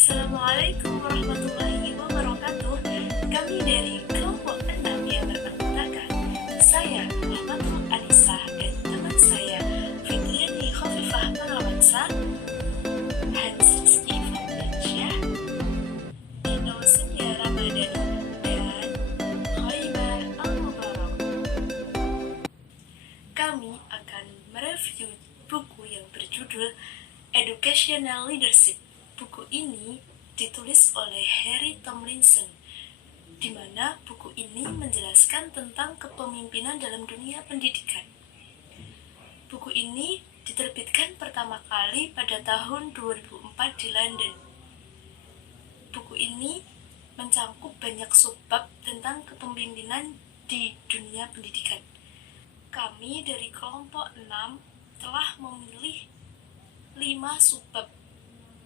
Assalamualaikum warahmatullahi wabarakatuh. Kami dari kelompok 6 yang beranggotakan saya, Muhammadul Anissa, dan teman saya, Fitriani Khofifah Parawansa, Hans Rizky Firmansyah, Dino Senja Ramadhani, dan Khaybah Al-Mubarak. Kami akan mereview buku yang berjudul Educational Leadership. Buku ini ditulis oleh Harry Tomlinson, di mana buku ini menjelaskan tentang kepemimpinan dalam dunia pendidikan. Buku ini diterbitkan pertama kali pada tahun 2004 di London. Buku ini mencakup banyak subbab tentang kepemimpinan di dunia pendidikan. Kami dari kelompok 6 telah memilih 5 subbab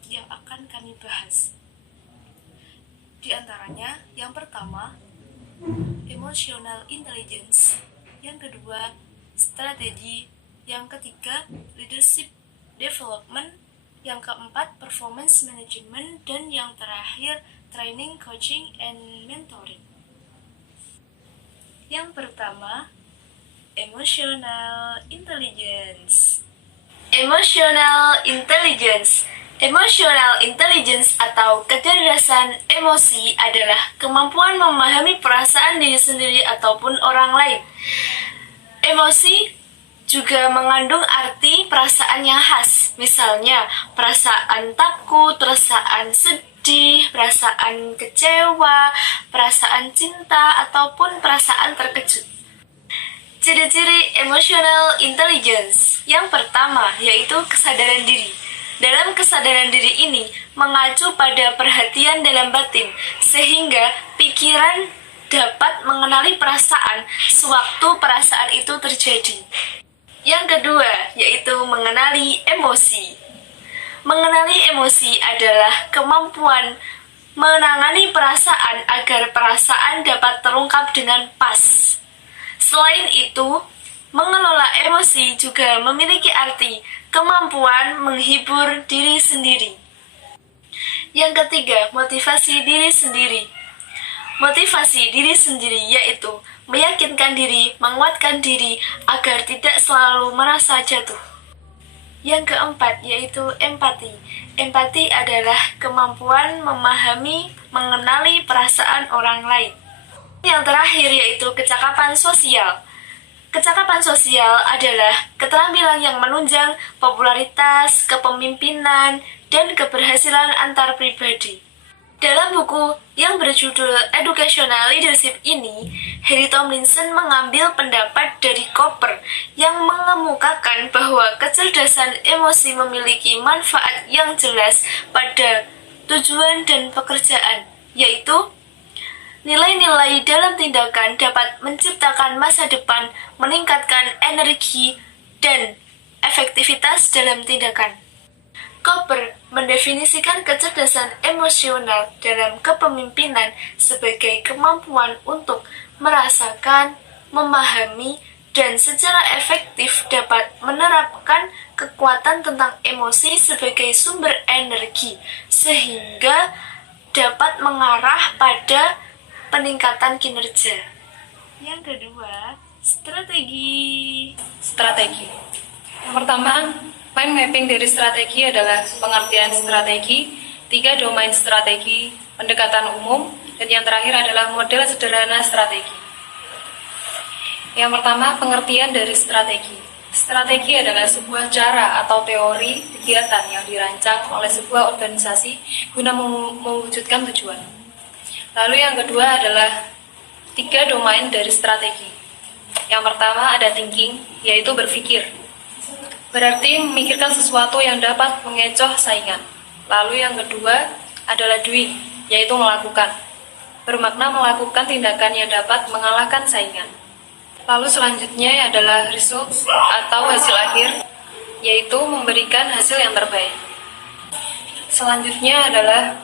yang akan kami bahas. Di antaranya, yang pertama, emotional intelligence, yang kedua, strategi, yang ketiga, leadership development, yang keempat, performance management, dan yang terakhir, training, coaching, and mentoring. Yang pertama, emotional intelligence. Emotional intelligence. Emotional intelligence atau kecerdasan emosi adalah kemampuan memahami perasaan diri sendiri ataupun orang lain. Emosi juga mengandung arti perasaan yang khas, misalnya perasaan takut, perasaan sedih, perasaan kecewa, perasaan cinta, ataupun perasaan terkejut. Ciri-ciri emotional intelligence. Yang pertama yaitu kesadaran diri. Dalam kesadaran diri ini mengacu pada perhatian dalam batin, sehingga pikiran dapat mengenali perasaan sewaktu perasaan itu terjadi. Yang kedua, yaitu mengenali emosi. Mengenali emosi adalah kemampuan menangani perasaan agar perasaan dapat terungkap dengan pas. Selain itu, mengelola emosi juga memiliki arti kemampuan menghibur diri sendiri. Yang ketiga, motivasi diri sendiri. Motivasi diri sendiri yaitu meyakinkan diri, menguatkan diri agar tidak selalu merasa jatuh. Yang keempat yaitu empati. Empati adalah kemampuan memahami, mengenali perasaan orang lain. Yang terakhir yaitu kecakapan sosial. Kecakapan sosial adalah keterampilan yang menunjang popularitas, kepemimpinan, dan keberhasilan antar pribadi. Dalam buku yang berjudul Educational Leadership ini, Harry Tomlinson mengambil pendapat dari Cooper yang mengemukakan bahwa kecerdasan emosi memiliki manfaat yang jelas pada tujuan dan pekerjaan, yaitu nilai-nilai dalam tindakan dapat menciptakan masa depan, meningkatkan energi, dan efektivitas dalam tindakan. Cooper mendefinisikan kecerdasan emosional dalam kepemimpinan sebagai kemampuan untuk merasakan, memahami, dan secara efektif dapat menerapkan kekuatan tentang emosi sebagai sumber energi, sehingga dapat mengarah pada peningkatan kinerja. Yang kedua, strategi. Yang pertama, mind mapping dari strategi adalah pengertian strategi, 3 domain strategi, pendekatan umum, dan yang terakhir adalah model sederhana strategi. Yang pertama, pengertian dari strategi. Strategi adalah sebuah cara atau teori kegiatan yang dirancang oleh sebuah organisasi guna mewujudkan tujuan. Lalu yang kedua adalah 3 domain dari strategi. Yang pertama ada thinking, yaitu berpikir. Berarti memikirkan sesuatu yang dapat mengecoh saingan. Lalu yang kedua adalah doing, yaitu melakukan. Bermakna melakukan tindakan yang dapat mengalahkan saingan. Lalu selanjutnya adalah result atau hasil akhir, yaitu memberikan hasil yang terbaik. Selanjutnya adalah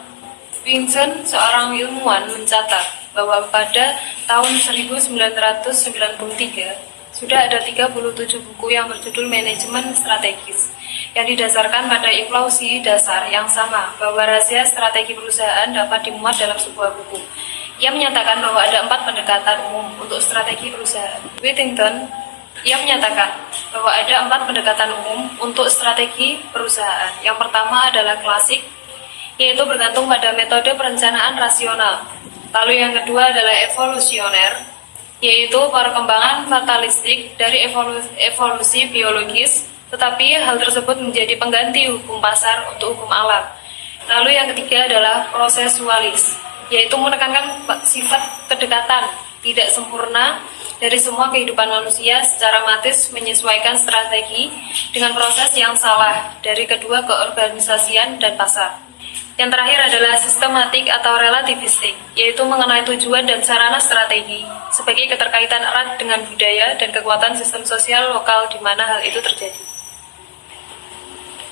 Vincent, seorang ilmuwan, mencatat bahwa pada tahun 1993 sudah ada 37 buku yang berjudul manajemen strategis. yang didasarkan pada inklusi dasar yang sama bahwa rahasia strategi perusahaan dapat dimuat dalam sebuah buku. Ia menyatakan bahwa ada 4 pendekatan umum untuk strategi perusahaan. Whittington, ia menyatakan bahwa ada 4 pendekatan umum untuk strategi perusahaan. Yang pertama adalah klasik, yaitu bergantung pada metode perencanaan rasional. Lalu yang kedua adalah evolusioner, yaitu perkembangan fatalistik dari evolusi biologis, tetapi hal tersebut menjadi pengganti hukum pasar untuk hukum alam. Lalu yang ketiga adalah prosesualis, yaitu menekankan sifat kedekatan tidak sempurna dari semua kehidupan manusia secara matis menyesuaikan strategi dengan proses yang salah dari kedua keorganisasian dan pasar. Yang terakhir adalah sistematik atau relativistik, yaitu mengenai tujuan dan sarana strategi sebagai keterkaitan erat dengan budaya dan kekuatan sistem sosial lokal di mana hal itu terjadi.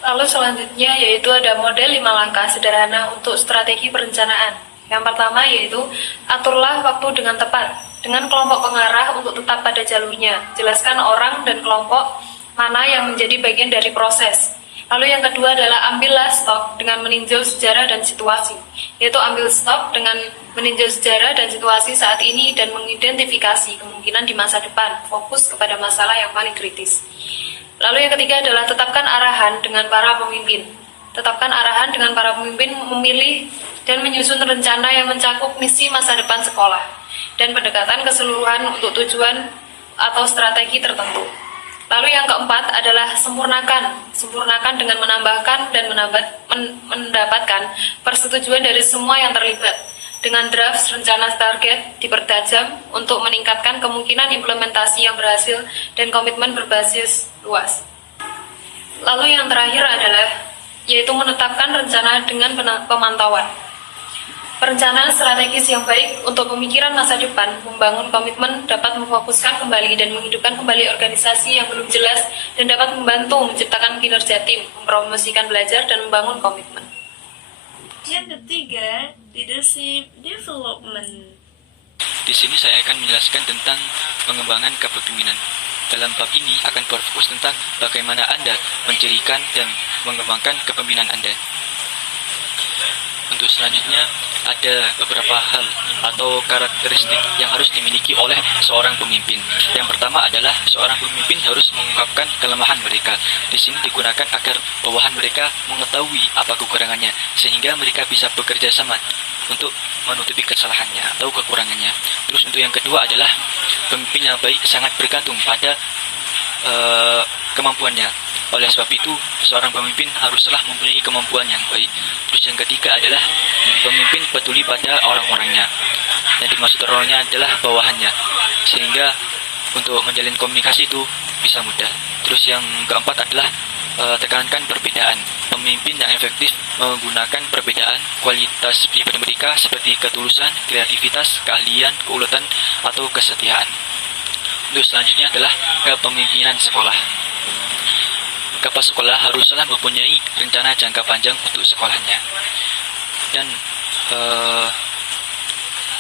Lalu selanjutnya yaitu ada model 5 langkah sederhana untuk strategi perencanaan. Yang pertama yaitu aturlah waktu dengan tepat, dengan kelompok pengarah untuk tetap pada jalurnya. Jelaskan orang dan kelompok mana yang menjadi bagian dari proses. Lalu yang kedua adalah ambillah stok dengan meninjau sejarah dan situasi, yaitu ambil stok dengan meninjau sejarah dan situasi saat ini dan mengidentifikasi kemungkinan di masa depan, fokus kepada masalah yang paling kritis. Lalu yang ketiga adalah tetapkan arahan dengan para pemimpin. Tetapkan arahan dengan para pemimpin memilih dan menyusun rencana yang mencakup misi masa depan sekolah dan pendekatan keseluruhan untuk tujuan atau strategi tertentu. Lalu yang keempat adalah sempurnakan dengan menambahkan dan mendapatkan persetujuan dari semua yang terlibat. Dengan draft rencana target dipertajam untuk meningkatkan kemungkinan implementasi yang berhasil dan komitmen berbasis luas. Lalu yang terakhir adalah yaitu menetapkan rencana dengan pemantauan. Perencanaan strategis yang baik untuk pemikiran masa depan, membangun komitmen, dapat memfokuskan kembali dan menghidupkan kembali organisasi yang belum jelas dan dapat membantu menciptakan kinerja tim, mempromosikan belajar dan membangun komitmen. Yang ketiga, leadership development. Di sini saya akan menjelaskan tentang pengembangan kepemimpinan. Dalam bab ini akan berfokus tentang bagaimana Anda mencirikan dan mengembangkan kepemimpinan Anda. Untuk selanjutnya, ada beberapa hal atau karakteristik yang harus dimiliki oleh seorang pemimpin. Yang pertama adalah seorang pemimpin harus mengungkapkan kelemahan mereka. Di sini digunakan agar bawahan mereka mengetahui apa kekurangannya, sehingga mereka bisa bekerja sama untuk menutupi kesalahannya atau kekurangannya. Terus untuk yang kedua adalah pemimpin yang baik sangat bergantung pada kemampuannya. Oleh sebab itu, seorang pemimpin haruslah mempunyai kemampuan yang baik. Terus yang ketiga adalah pemimpin peduli pada orang-orangnya. Yang dimaksud orangnya adalah bawahannya, sehingga untuk menjalin komunikasi itu bisa mudah. Terus yang keempat adalah tekankan perbedaan. Pemimpin yang efektif menggunakan perbedaan kualitas pribadi mereka seperti ketulusan, kreativitas, keahlian, keuletan, atau kesetiaan. Terus selanjutnya adalah kepemimpinan sekolah. Kepala sekolah haruslah mempunyai rencana jangka panjang untuk sekolahnya. Dan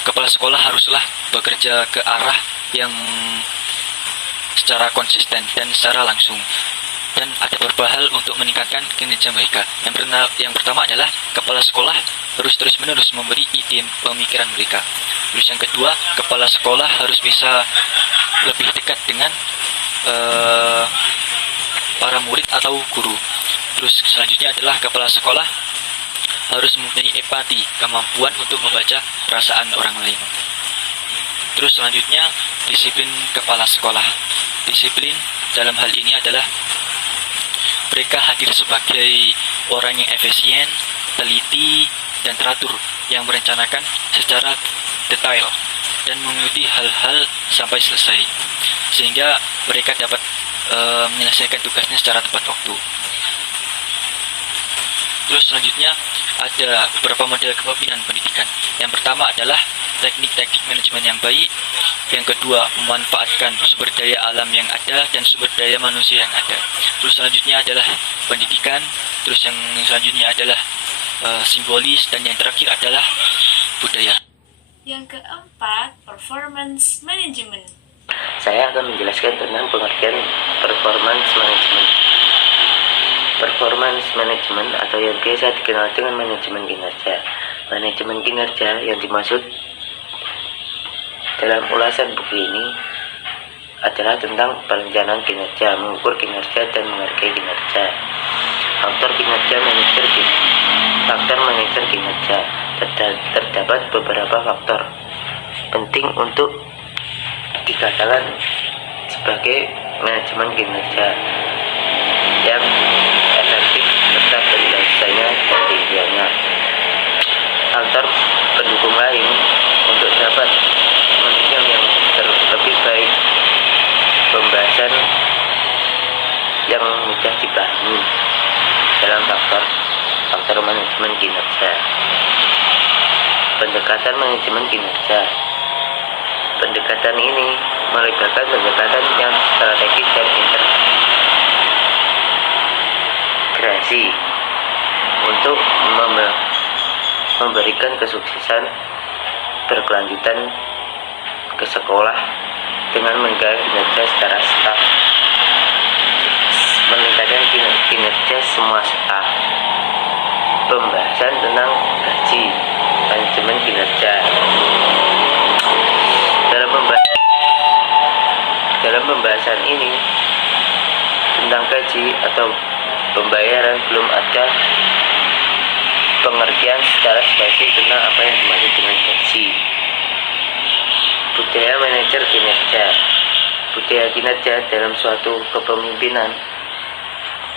kepala sekolah haruslah bekerja ke arah yang secara konsisten dan secara langsung. Dan ada beberapa hal untuk meningkatkan kinerja mereka. Yang pertama adalah kepala sekolah harus terus-menerus memberi ide pemikiran mereka. Terus yang kedua, kepala sekolah harus bisa lebih dekat dengan para murid atau guru. Terus selanjutnya adalah kepala sekolah harus mempunyai empati, kemampuan untuk membaca perasaan orang lain. Terus selanjutnya disiplin kepala sekolah. Disiplin dalam hal ini adalah mereka hadir sebagai orang yang efisien, teliti, dan teratur yang merencanakan secara detail dan mengikuti hal-hal sampai selesai, sehingga mereka dapat menyelesaikan tugasnya secara tepat waktu. Terus selanjutnya ada beberapa model kepemimpinan pendidikan. Yang pertama adalah teknik-teknik manajemen yang baik. Yang kedua, memanfaatkan sumber daya alam yang ada dan sumber daya manusia yang ada. Terus selanjutnya adalah pendidikan. Terus yang selanjutnya adalah simbolis, dan yang terakhir adalah budaya. Yang keempat, performance management. Saya akan menjelaskan tentang pengertian performance management. Performance management atau yang biasa dikenal dengan manajemen kinerja. Manajemen kinerja yang dimaksud dalam ulasan buku ini adalah tentang perencanaan kinerja, mengukur kinerja, dan menghargai kinerja. Faktor manajer kinerja. Terdapat beberapa faktor penting untuk dikatakan sebagai manajemen kinerja yang efektif serta penjelasannya dan tujuannya. Faktor pendukung lain untuk dapat manajemen yang lebih baik, pembahasan yang mudah dipahami dalam faktor manajemen kinerja. Pendekatan manajemen kinerja. Pendekatan ini melibatkan pendekatan yang strategis dan integrasi untuk memberikan kesuksesan berkelanjutan ke sekolah dengan meningkatkan kinerja secara staf, meningkatkan kinerja semua staf. Pembahasan tentang gaji, manajemen kinerja. Dalam pembahasan ini tentang gaji atau pembayaran belum ada pengertian secara spesifik tentang apa yang dimaksud dengan gaji. Budaya manajer kinerja. Budaya kinerja dalam suatu kepemimpinan,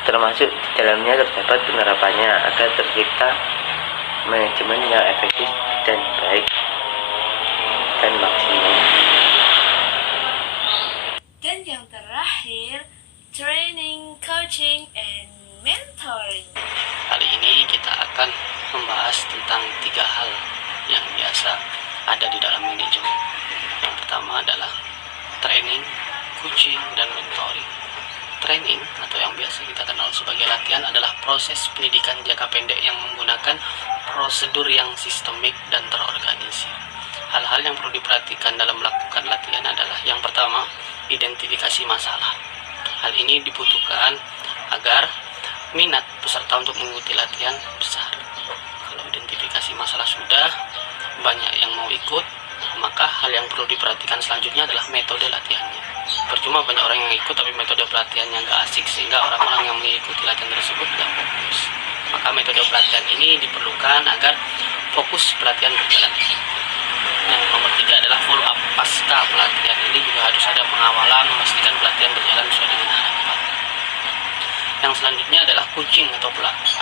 termasuk di dalamnya terdapat penerapannya agar tercipta manajemen yang efektif dan baik dan maksimal. Dan yang terakhir, training, coaching, and mentoring. Kali ini kita akan membahas tentang 3 hal yang biasa ada di dalam manajemen. Yang pertama adalah training, coaching, dan mentoring. Training atau yang biasa kita kenal sebagai latihan adalah proses pendidikan jangka pendek yang menggunakan prosedur yang sistemik dan terorganisir. Hal-hal yang perlu diperhatikan dalam melakukan latihan adalah yang pertama, identifikasi masalah. Hal ini dibutuhkan agar minat peserta untuk mengikuti latihan besar. Kalau identifikasi masalah sudah, banyak yang mau ikut, maka hal yang perlu diperhatikan selanjutnya adalah metode latihannya. Percuma banyak orang yang ikut tapi metode pelatihannya nggak asik, sehingga orang-orang yang mengikuti latihan tersebut tidak fokus. Maka metode pelatihan ini diperlukan agar fokus pelatihan berjalan. Yang nomor 3 adalah follow up pasca pelatihan. Ini juga harus ada pengawalan, memastikan pelatihan berjalan sesuai dengan harapan. Yang selanjutnya adalah coaching atau pelatih.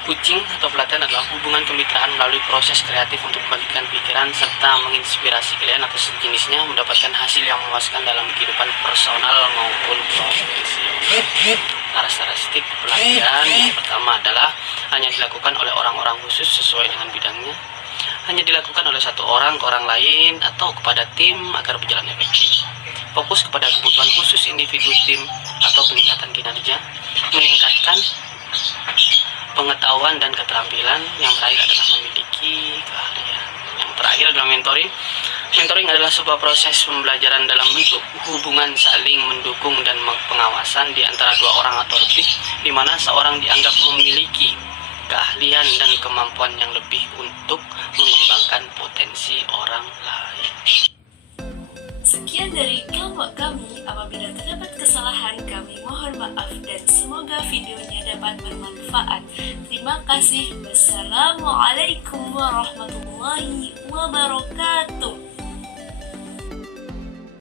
Coaching atau pelatihan adalah hubungan kemitraan melalui proses kreatif untuk membangkitkan pikiran serta menginspirasi klien atau sejenisnya mendapatkan hasil yang memuaskan dalam kehidupan personal maupun profesional. Karakteristik pelatihan yang pertama adalah hanya dilakukan oleh orang-orang khusus sesuai dengan bidangnya, hanya dilakukan oleh satu orang ke orang lain atau kepada tim agar berjalan efektif. Fokus kepada kebutuhan khusus individu tim atau peningkatan kinerja, meningkatkan pengetahuan dan keterampilan. Yang terakhir adalah memiliki keahlian. Yang terakhir adalah mentoring. Mentoring adalah sebuah proses pembelajaran dalam bentuk hubungan saling mendukung dan pengawasan di antara 2 orang atau lebih, di mana seorang dianggap memiliki keahlian dan kemampuan yang lebih untuk mengembangkan potensi orang lain. Sekian dari kelompok kami. Apabila terdapat kesalahan, kami mohon maaf dan semoga videonya dapat bermanfaat. Terima kasih. Wassalamualaikum warahmatullahi wabarakatuh.